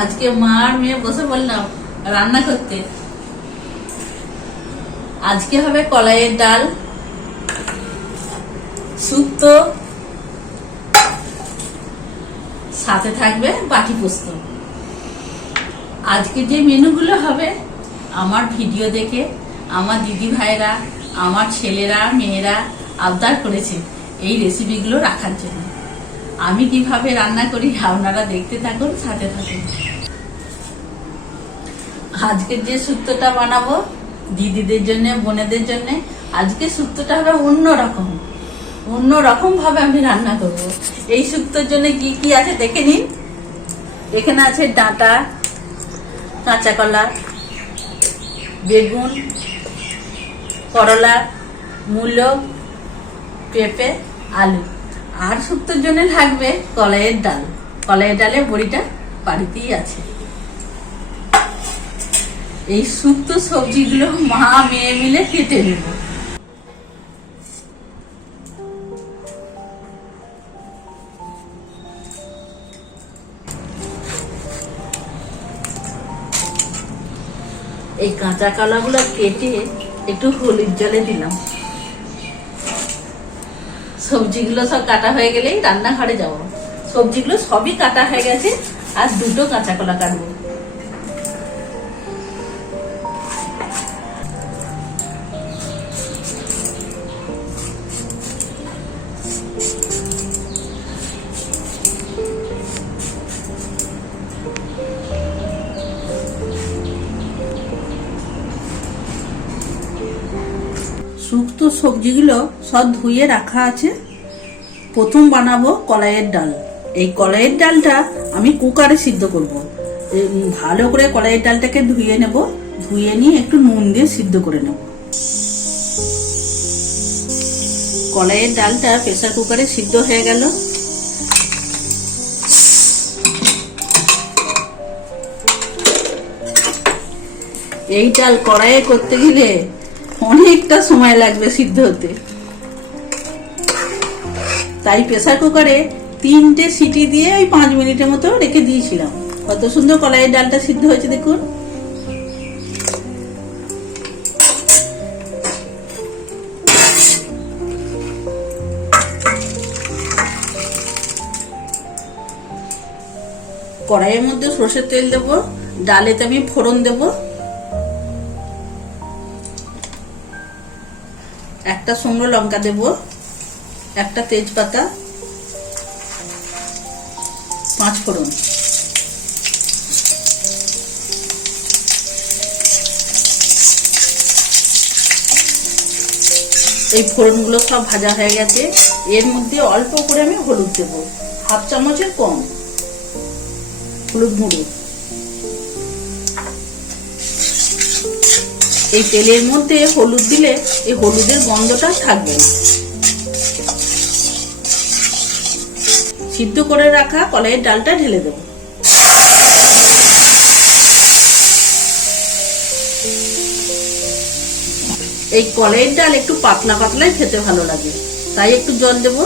আজকে মা আর মেয়ে বসে বললাম, রান্না করতে। আজকে হবে কলাইয়ের ডাল শুক্তো সাথে থাকবে বাটি পোস্ত। আজকে যে মেনুগুলো হবে, আমার ভিডিও দেখে আমার দিদি ভাইরা, আমার ছেলেরা, মেয়েরা আবদার করেছে এই রেসিপিগুলো রাখার জন্য। আমি কীভাবে রান্না করি আপনারা দেখতে থাকুন, সাথে থাকুন। আজকের যে শুক্তোটা বানাবো, দিদিদের জন্য, বোনেদের জন্য আজকে শুক্তোটা হবে অন্য রকম। অন্য রকম ভাবে আমি রান্না করব। এই শুক্তোর জন্য কি কি আছে দেখে নিন। এখানে আছে ডাঁটা, কাঁচা কলা, বেগুন, করলা, মূলো, পেঁপে, আলু। আর শুক্তোর জন্য লাগবে কলাইয়ের ডাল। কলাইয়ের ডালে বড়িটা বাড়িতেই আছে। এই শুক্তো সবজিগুলো মা মেয়ে মিলে কেটে নেব। এই কাঁচা কলাগুলো কেটে একটু হলুদ জলে দিলাম। সবজিগুলো সব কাটা হয়ে গেলেই রান্নাঘরে যাব। সবজিগুলো সবই কাটা হয়ে গেছে, আর দুটো কাঁচা কলা কাটবো। সব ধুয়ে রাখা আছে। প্রথম বানাবো কলাইয়ের ডাল। এই কলাইয়ের ডালটা আমি কুকারে সিদ্ধ করব। ভালো করে কলাইয়ের ডালটাকে ধুয়ে নেব। ধুয়ে নিয়ে একটু নুন দিয়ে সিদ্ধ করে নেব। কলাইয়ের ডালটা প্রেসার কুকারে সিদ্ধ হয়ে গেল। এই ডাল কড়াইয়ে করতে গেলে অনেকটা সময় লাগবে সিদ্ধ হতে। তাই প্রেসার কুকারে তিনটে সিটি দিয়ে ওই পাঁচ মিনিটের মতো রেখে দিয়েছিলাম। কত সুন্দর কলাইয়ের ডালটা সিদ্ধ হয়েছে দেখুন। কড়াইয়ের মধ্যে সর্ষের তেল দেবো, ডালেতে আমি ফোড়ন দেবো। একটা শুকনো লঙ্কা দেব। একটা তেজপাতা, পাঁচ ফোড়ন। এই ফোড়নগুলো সব ভাজা হয়ে গেছে। এর মধ্যে অল্প করে আমি হলুদ দেব। হাফ চামচের কম। হলুদ গুঁড়ো। এই তেলের মধ্যে হলুদ দিলে এই হলুদের গন্ধটা থাকবে না। সিদ্ধ করে রাখা কলাইয়ের ডালটা ঢেলে দেবো। এই কলাইয়ের ডাল একটু পাতলা পাতলাই খেতে ভালো লাগে, তাই একটু জল দেবো।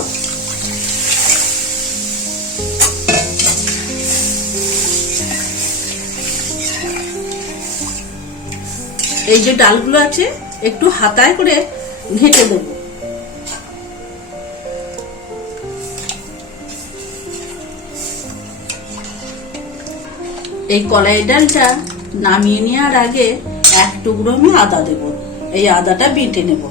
এই যে ডালগুলো আছে, একটু হাতায় করে ঘেঁটে দেব। এই কলাই ডালটা নামিয়ে নেওয়ার আগে এক টুকরো আমি আদা দেব। এই আদাটা বেটে নেব।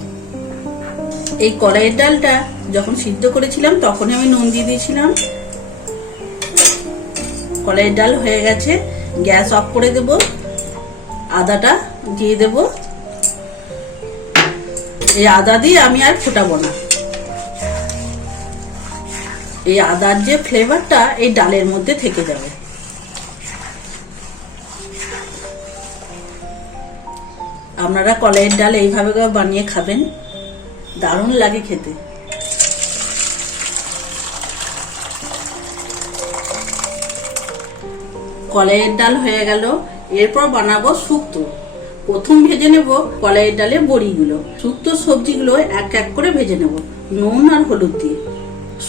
এই কলাইয়ের ডালটা যখন সিদ্ধ করেছিলাম, তখনই আমি নুন দিয়ে দিয়েছিলাম। কলাইয়ের ডাল হয়ে গেছে, গ্যাস অফ করে দেব। আদাটা দিয়ে দেব। এই আদা দিয়ে আমি আর ফোটাবো না। এই আদার যে ফ্লেভারটা এই ডালের মধ্যে থেকে যাবে। আপনারা কলাইয়ের ডাল এইভাবে বানিয়ে খাবেন। দারুণ লাগে খেতে। কলাইয়ের ডাল হয়ে গেল, এরপর বানাবো শুক্তো। প্রথম ভেজে নেব কলাইয়ের ডালে বড়িগুলো। শুক্তো সবজিগুলো এক এক করে ভেজে নেব, নুন আর হলুদ দিয়ে।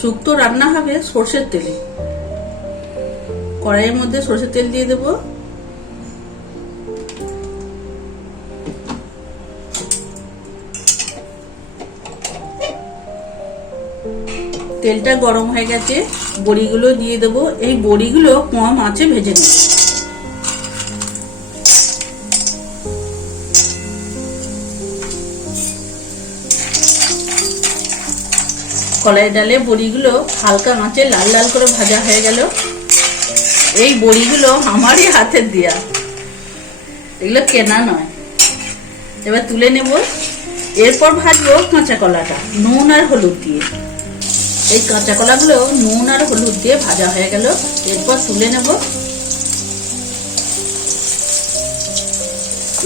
শুক্তো রান্না হবে সর্ষের তেলে। কড়াইয়ের মধ্যে সরষের তেল দিয়ে দেবো। তেলটা গরম হয়ে গেছে, বড়িগুলো দিয়ে দেবো। এই বড়িগুলো কম আছে ভেজে নেব। কলাই ডালে বড়িগুলো হালকা আঁচে লাল লাল করে ভাজা হয়ে গেল। এই বড়িগুলো আমারই হাতের দেয়া। এগুলো কেনা নয়। এবার তুলে নেব। এরপর ভাজবো কাঁচা কলাটা, নুন আর হলুদ দিয়ে। এই কাঁচা কলাগুলো নুন আর হলুদ দিয়ে ভাজা হয়ে গেল। এরপর তুলে নেব।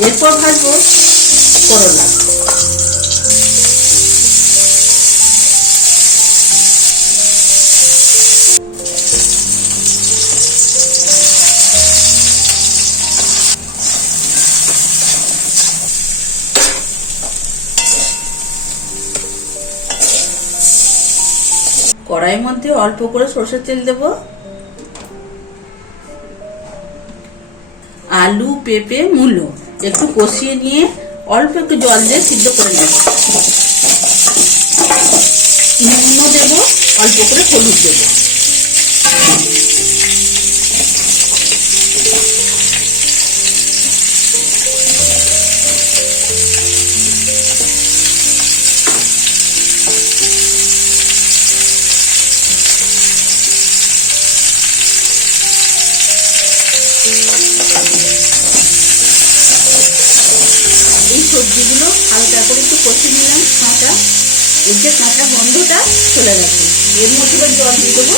এরপর ভাজবো করলা। কড়াইয়ের মধ্যে অল্প করে সর্ষে তেল দেব। আলু, পেঁপে, মূলো একটু কষিয়ে নিয়ে অল্প একটু জল দিয়ে সিদ্ধ করে নেব। নুনও দেবো, অল্প করে হলুদ দেবো। কষে নিলাম কাঁচা এর যে কাঁচা গন্ধটা চলে গেছে এর মধ্যে এবার জল দিয়ে দেবো।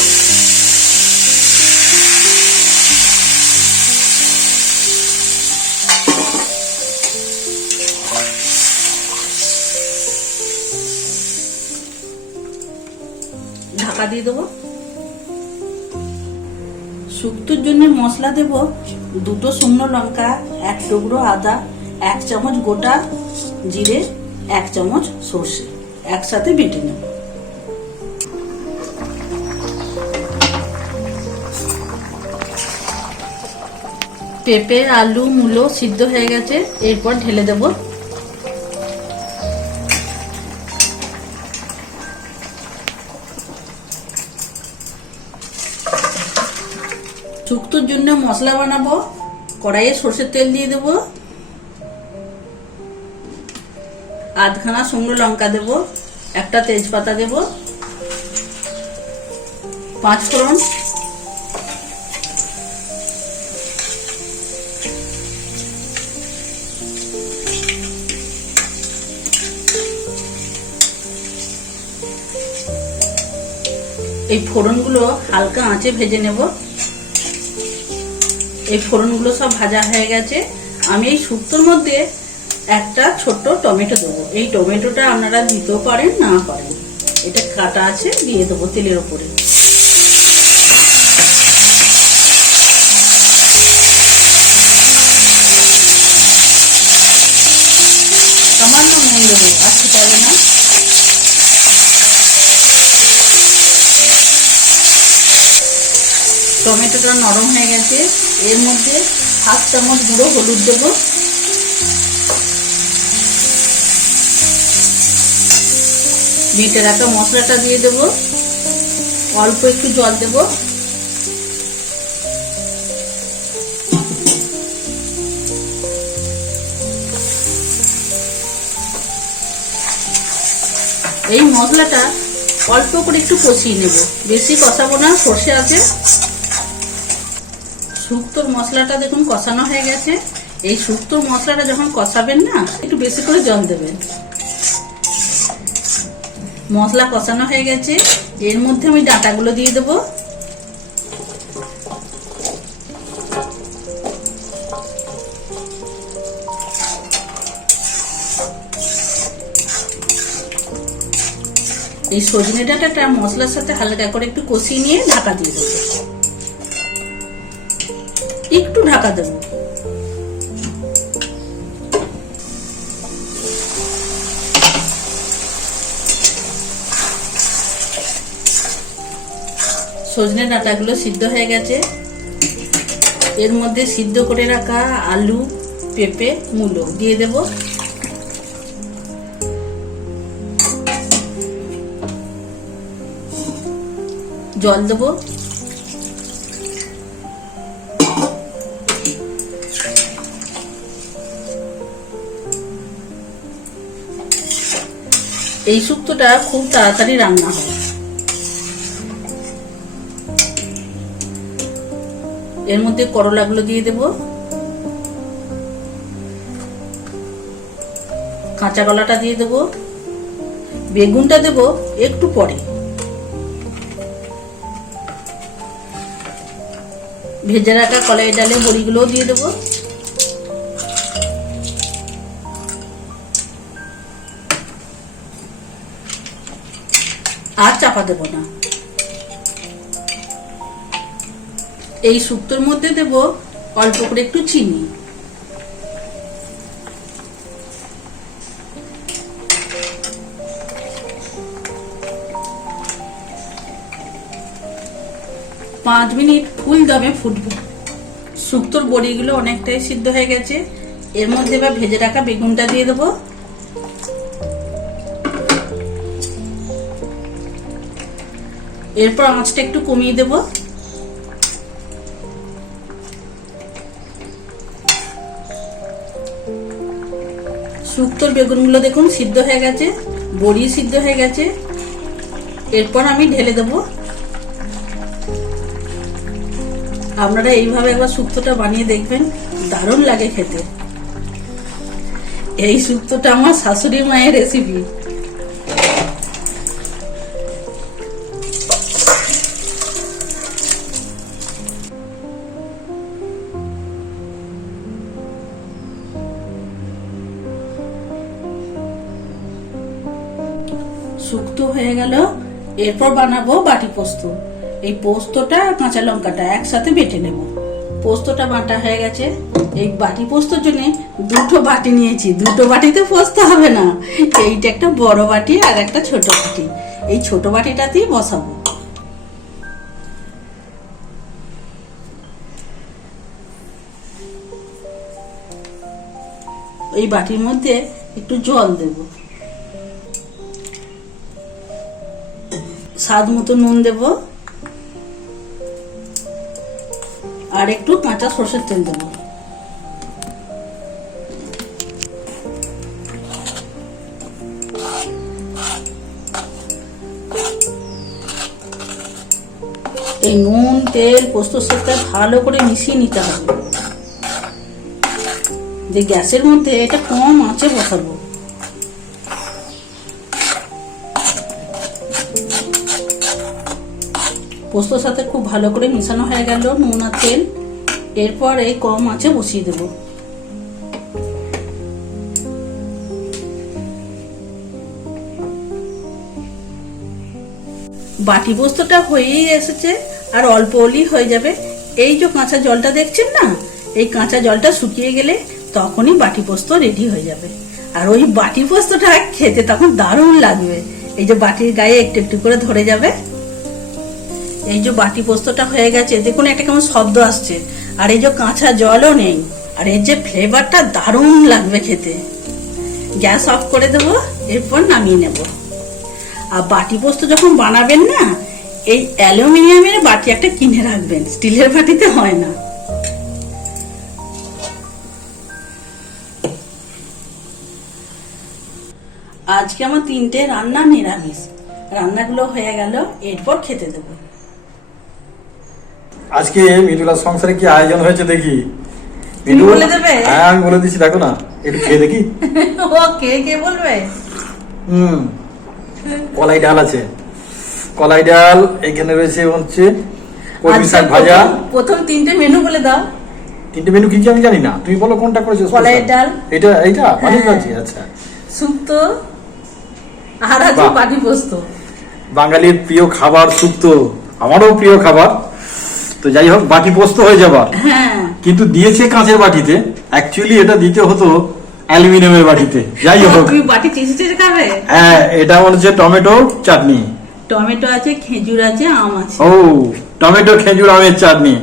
ঢাকা দিয়ে দেবো। শুক্তোর জন্য মশলা দেব দুটো শুকনো লঙ্কা, এক টুকরো আদা, এক চামচ গোটা জিরে এক চামচ সর্ষে, একসাথে বেটে নেব। পেঁপে আলু, মূলো সিদ্ধ হয়ে গেছে, এরপর ঢেলে দেব। শুক্তোর জন্য মশলা বানাবো, কড়াইয়ে সর্ষের তেল দিয়ে দেবো। আধখানা শুকনো লঙ্কা দেব, একটা তেজপাতা দেব, পাঁচ ফোড়ন। এই ফোড়নগুলো হালকা আঁচে ভেজে নেব। এই ফোড়নগুলো সব ভাজা হয়ে গেছে। আমি এই শুক্তোর মধ্যে একটা ছোট্ট টমেটো দেবো। এই টমেটোটা আপনারা দিতেও পারেন, না পারেন। এটা কাটা আছে, দিয়ে দেবো তেলের ওপরে। সামান্য দেবো না। টমেটোটা নরম হয়ে গেছে। এর মধ্যে হাফ চামচ গুঁড়ো হলুদ দেবো। বেটে রাখা মশলাটা দিয়ে দেব। অল্প একটু জল দেব। এই মশলাটা অল্প করে একটু কষিয়ে নেব। বেশি কষাবো না, সর্ষে আছে। শুক্তোর মশলাটা দেখুন কষানো হয়ে গেছে। এই শুক্তোর মশলাটা যখন কষাবেন না, একটু বেশি করে জল দেবেন। মশলা কষানো হয়ে গেছে। এর মধ্যে আমি ডাটাগুলো দিয়ে দেব। এই সজনে ডাঁটাটা মশলার সাথে হালকা করে একটু কষিয়ে নিয়ে ঢাকা দিয়ে দেবো। একটু ঢাকা দেবো। সজনে ডাঁটাগুলো সিদ্ধ হয়ে গেছে। এর মধ্যে সিদ্ধ করে রাখা আলু, পেঁপে, মূলো দিয়ে দেব। জল দেবো। এই শুক্তটা খুব তাড়াতাড়ি রান্না হয় এর মধ্যে করলাগুলো দিয়ে দেব। কাঁচা কলাটা দিয়ে দেব। বেগুনটা দেব একটু পরে। ভেজে রাখা কলাই ডালে বড়িগুলোও দিয়ে দেবো। আর চাপা দেব না। এই শুক্তোর মধ্যে দেব অল্প করে একটু চিনি। পাঁচ মিনিট ফুল দমে ফুটবে। শুক্তোর বড়িগুলো অনেকটাই সিদ্ধ হয়ে গেছে। এর মধ্যে এবার ভেজে রাখা বেগুনটা দিয়ে দেবো। এরপর আঁচটা একটু কমিয়ে দেব। বেগুনগুলো দেখুন, সিদ্ধ হয়ে গেছে বড়ি সিদ্ধ হয়ে গেছে। এরপর আমি ঢেলে দেব। আপনারা এইভাবে একবার শুক্তোটা বানিয়ে দেখবেন, দারুণ লাগে খেতে। এই শুক্তোটা আমার শাশুড়ি মায়ের রেসিপি এরপর বানাবো বাটি পোস্ত। এই পোস্তটা কাঁচা লঙ্কাটা একসাথে বেটে নেব। পোস্তটা বাটা হয়ে গেছে। এই বাটি পোস্তর জন্য দুটো বাটি নিয়েছি। দুটো বাটিতে পোস্ত হবে না। এইটা একটা বড় বাটি আর একটা ছোট বাটি। এই ছোট বাটিটাতেই বসাবো। এই বাটির মধ্যে একটু জল দেবো। স্বাদ মতো নুন দেব। আর একটু কাঁচা সর্ষের তেল দেব। এই নুন, তেল পোস্তর সাথে ভালো করে মিশিয়ে নিতে হবে। যে গ্যাসের মধ্যে এটা কম আঁচে বসাবো। পোস্তর সাথে খুব ভালো করে মিশানো হয়ে গেল নুন আর তেল। এরপর এই কম আছে বসিয়ে দেব। বাটি পোস্তটা হয়েই এসেছে আর অল্প অলি হয়ে যাবে। এই যে কাঁচা জলটা দেখছেন না, এই কাঁচা জলটা শুকিয়ে গেলে তখনই বাটি পোস্ত রেডি হয়ে যাবে। আর ওই বাটি পোস্তটা খেতে তখন দারুণ লাগবে। এই যে বাটির গায়ে একটু একটু করে ধরে যাবে। এই যে বাটি পোস্তটা হয়ে গেছে, দেখুন একটা কেমন শব্দ আসছে। আর এই যে কাঁচা জলও নেই। আর এর যে ফ্লেভারটা দারুণ লাগবে খেতে। গ্যাস অফ করে দেবো, এরপর নামিয়ে নেব। আর বাটি পোস্ত যখন বানাবেন না, এই অ্যালুমিনিয়ামের বাটি একটা কিনে রাখবেন। স্টিলের বাটিতে হয় না। আজকে আমার তিনটে রান্না নিরামিষ। রান্নাগুলো হয়ে গেল, এরপর খেতে দেবো। আজকে মিঠুলার সংসারে কি আয়োজন হয়েছে দেখি? মিঠু- বলে দেবে? হ্যাঁ আমি বলে দিচ্ছি দেখো না। একটু খেয়ে দেখি। ও কে কে বলবে? হুম কলাই ডাল আছে। কলাই ডাল এখানে রয়েছে হচ্ছে কলমি শাক ভাজা। প্রথম- তিনটে মেনু বলে দাও। তিনটে মেনু কি কি আমি জানি না। তুমি বলো কোনটা করেছ কলাই? ডাল। এটা এইটা? অনেক হ্যাঁ। আছে আচ্ছা। শুক্তো আর আছে। বাটি পোস্ত। বাঙালির প্রিয় খাবার শুক্তো আমারও প্রিয় খাবার। তো যাই হোক বাটি পোস্ত হয়ে যাবার হ্যাঁ। কিন্তু দিয়েছে কাঁচের বাটিতে। অ্যাকচুয়ালি এটা দিতে হতো অ্যালুমিনিয়ামের বাটিতে। যাই হোক। তুমি বাটি খাবে? হ্যাঁ এটা মনে হচ্ছে টমেটো চাটনি। টমেটো আছে খেজুর আছে আম আছে। ও টমেটো খেজুর আমের চাটনি।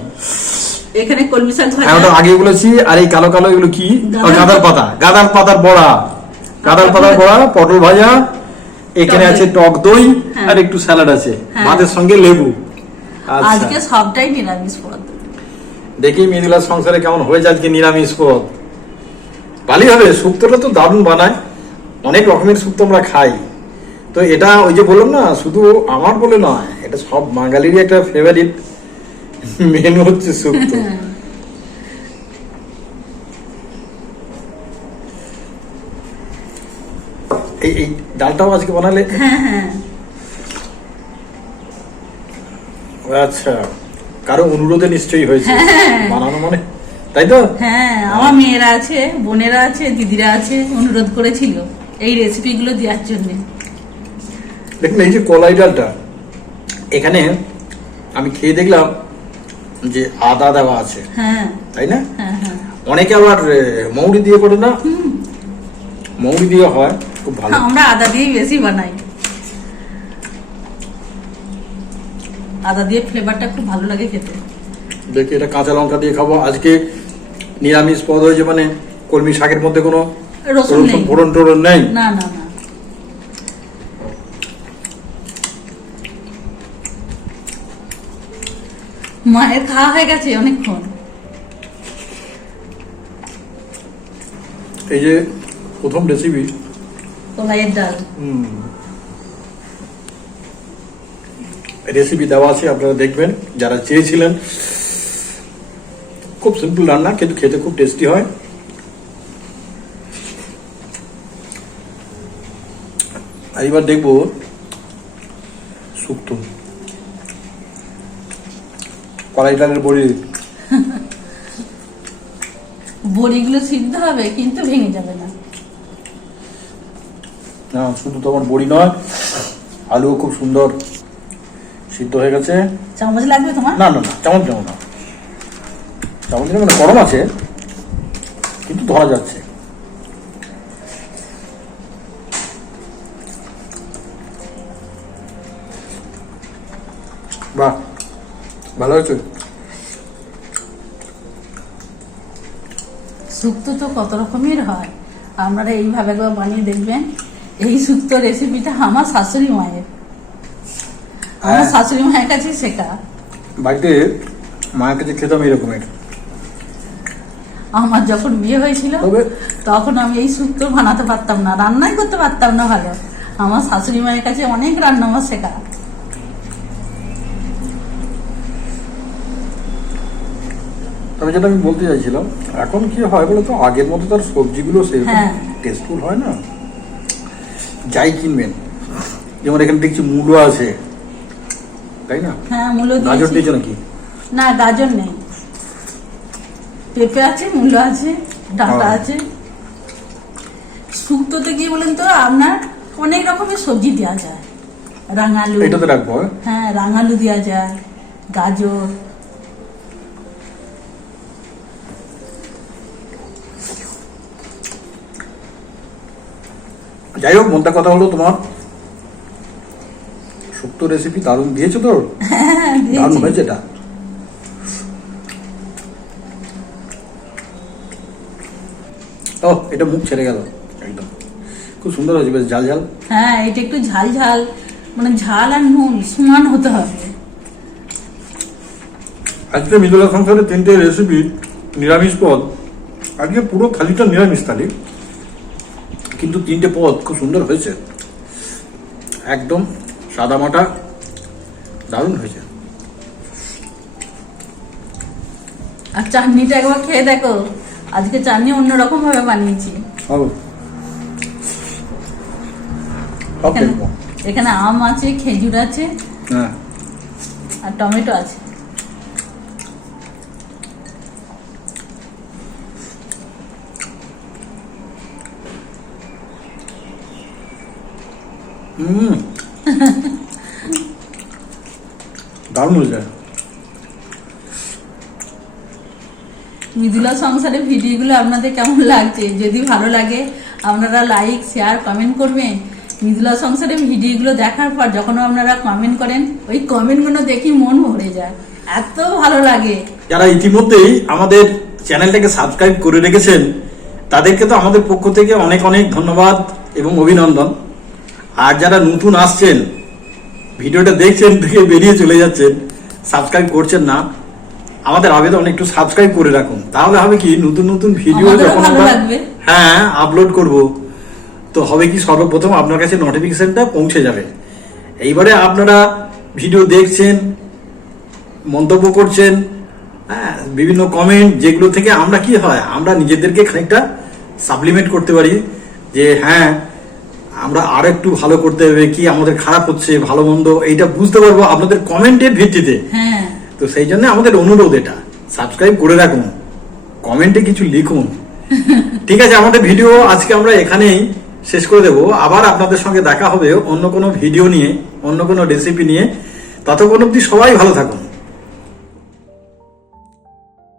এখানে কলমি শাক ওটা আগে বলেছি আর এই কালো কালো এগুলো কি? গাঁদাল পাতা। গাঁদাল পাতার বড়া। গাঁদাল পাতার বড়া। পটল ভাজা। এখানে আছে টক দই হ্যাঁ। আর একটু স্যালাড আছে। হ্যাঁ। ভাতের সঙ্গে লেবু। আজকে সবটাই নিরামিষ পদ। দেখি মৃদুলার সংসারে কেমন হয়েছে আজকে নিরামিষ পদ। ভালোই হবে শুক্তোটা তো দারুণ বানায়। অনেক রকমের শুক্তো আমরা খাই। তো এটা ওই যে বললাম না শুধু আমার বলে নয় এটা সব বাঙালিরই একটা ফেভারিট মেনু হচ্ছে শুক্তো। এই এই ডালটাও আজকে বানালে হ্যাঁ হ্যাঁ আচ্ছা কারও অনুরোধে নিশ্চয়ই হয়েছে। হ্যাঁ। বানানো মানে? তাই তো? হ্যাঁ আমার মেয়েরা আছে বোনেরা আছে দিদিরা আছে অনুরোধ করেছিল এই রেসিপিগুলো দেওয়ার জন্য। দেখুন এই যে কলাই ডালটা এখানে আমি খেয়ে দেখলাম যে আদা দেওয়া আছে। হ্যাঁ। তাই না? হ্যাঁ হ্যাঁ। অনেকে আবার মৌরি দিয়ে করে না? মৌরি দিয়ে হয় খুব ভালো। আমরা আদা দিয়েই বেশি বানাই। আদা দিয়ে ফ্লেভারটা খুব ভালো লাগে খেতে। দেখি এটা কাঁচা লঙ্কা দিয়ে খাব। আজকে নিরামিষ পদ হয়েছে মানে কলমি শাকের মধ্যে কোনো রসুন নেই। ফোড়ন টোড়ন নেই? না না না। মায়ের খাওয়া হয়ে গেছে অনেকক্ষণ। এই যে প্রথম রেসিপি কলাইয়ের ডাল। রেসিপি দেওয়া আছে আপনারা দেখবেন। যারা চেয়েছিলেন খুব সিম্পল রান্না কিন্তু খেতে খুব টেস্টি হয়। এবার দেখব শুক্তো কলাই ডালের বড়ি। বড়িগুলো সিদ্ধ হবে কিন্তু ভেঙে যাবে না। না শুধু তো আমার বড়ি নয় আলুও খুব সুন্দর। সিদ্ধ হয়ে গেছে। চামচ লাগবে তোমার? না না না চামচ নেব না। চামচ নেব মানে গরম আছে কিন্তু ধরা যাচ্ছে। বাহ ভালো হয়েছে। শুক্তো তো কত রকমের হয়। আপনারা এইভাবে বানিয়ে দেখবেন। এই শুক্তো রেসিপিটা আমার শাশুড়ি মায়ের। আমার হ্যাঁ। শাশুড়ি মায়ের কাছে শেখা বাড়িতে মায়ের কাছে খেতাম এরকমের আমার যখন বিয়ে হয়েছিল তখন আমি এই শুক্তো বানাতে পারতাম না রান্নাই করতে পারতাম না ভালো। আমার শাশুড়ি মায়ের কাছে অনেক রান্না আমার শেখা। তবে যেটা আমি বলতে চাইছিলাম এখন কি হয় বলো তো? আগের মতো তার সবজিগুলো সেরকম হ্যাঁ। টেস্টফুল হয় না। যাই কিনবেন। যেমন এখানে দেখছি মূলো আছে। তাই না? হ্যাঁ মূলো গাজর দিয়েছ নাকি না গাজর নেই। পেঁপে আছে মূলো আছে ডাঁটা হ্যাঁ। আছে। শুক্তোতে কি বলেন তো আপনার অনেক রকমের সবজি দেওয়া যায়। রাঙালু। এটাতে রাখব হ্যাঁ? হ্যাঁ রাঙালু দেওয়া যায় গাজর। যাই হোক মনটা কথা হলো তোমার। শুক্তো রেসিপি দারুণ দিয়েছ তো। হ্যাঁ দারুণ হয়েছে এটা। ও এটা মুখ ছেড়ে গেল। একদম। খুব সুন্দর হয়েছে বেশ ঝাল ঝাল। হ্যাঁ এটা একটু ঝাল ঝাল মানে ঝাল আর নুন সমান হতে হবে। আজকে মৃদুলা সংসারের তিনটে রেসিপি নিরামিষ পদ। আজকে পুরো খালিটা নিরামিষ থালি। কিন্তু তিনটে পদ খুব সুন্দর হয়েছে। একদম সাদা মাটা দারুণ হয়েছে। আর চাটনিটা একবার খেয়ে দেখো। আজকে চাটনি অন্যরকম ভাবে বানিয়েছি হবে এখানে আম আছে খেজুর আছে হ্যাঁ। আর টমেটো আছে। হুম দারুণ হয়েছে। মৃদুলা সংসারের ভিডিওগুলো আপনাদের কেমন লাগছে? যদি ভালো লাগে আপনারা লাইক শেয়ার কমেন্ট করবেন। মৃদুলা সংসারের ভিডিওগুলো দেখার পর যখন আপনারা কমেন্ট করেন ওই কমেন্টগুলো দেখি মন ভরে যায়। এত ভালো লাগে। যারা ইতিমধ্যেই আমাদের চ্যানেলটাকে সাবস্ক্রাইব করে রেখেছেন তাদেরকে তো আমাদের পক্ষ থেকে অনেক অনেক ধন্যবাদ এবং অভিনন্দন। আর যারা নতুন আসছেন ভিডিওটা দেখছেন থেকে বেরিয়ে চলে যাচ্ছেন। সাবস্ক্রাইব করছেন না। আমাদের আবেদন একটু সাবস্ক্রাইব করে রাখুন। তাহলে হবে কি নতুন নতুন ভিডিও যখন আমরা হ্যাঁ আপলোড করব তো হবে কি সর্বপ্রথম আপনার কাছে নোটিফিকেশনটা পৌঁছে যাবে। এইবারে আপনারা ভিডিও দেখছেন মন্তব্য করছেন হ্যাঁ বিভিন্ন কমেন্ট যেগুলো থেকে আমরা কি হয় আমরা নিজেদেরকে খানিকটা সাপ্লিমেন্ট করতে পারি যে হ্যাঁ আমরা আর একটু ভালো করতে হবে কি আমাদের খারাপ হচ্ছে ভালো মন্দ এইটা বুঝতে পারব আপনাদের কমেন্টের ভিত্তিতে। হ্যাঁ। তো সেই জন্য আমাদের অনুরোধ এটা। সাবস্ক্রাইব করে রাখুন কমেন্টে কিছু লিখুন। ঠিক আছে আমাদের ভিডিও আজকে আমরা এখানেই শেষ করে দেব। আবার আপনাদের সঙ্গে দেখা হবে অন্য কোনো ভিডিও নিয়ে অন্য কোনো রেসিপি নিয়ে। ততক্ষণ অবধি সবাই ভালো থাকুন।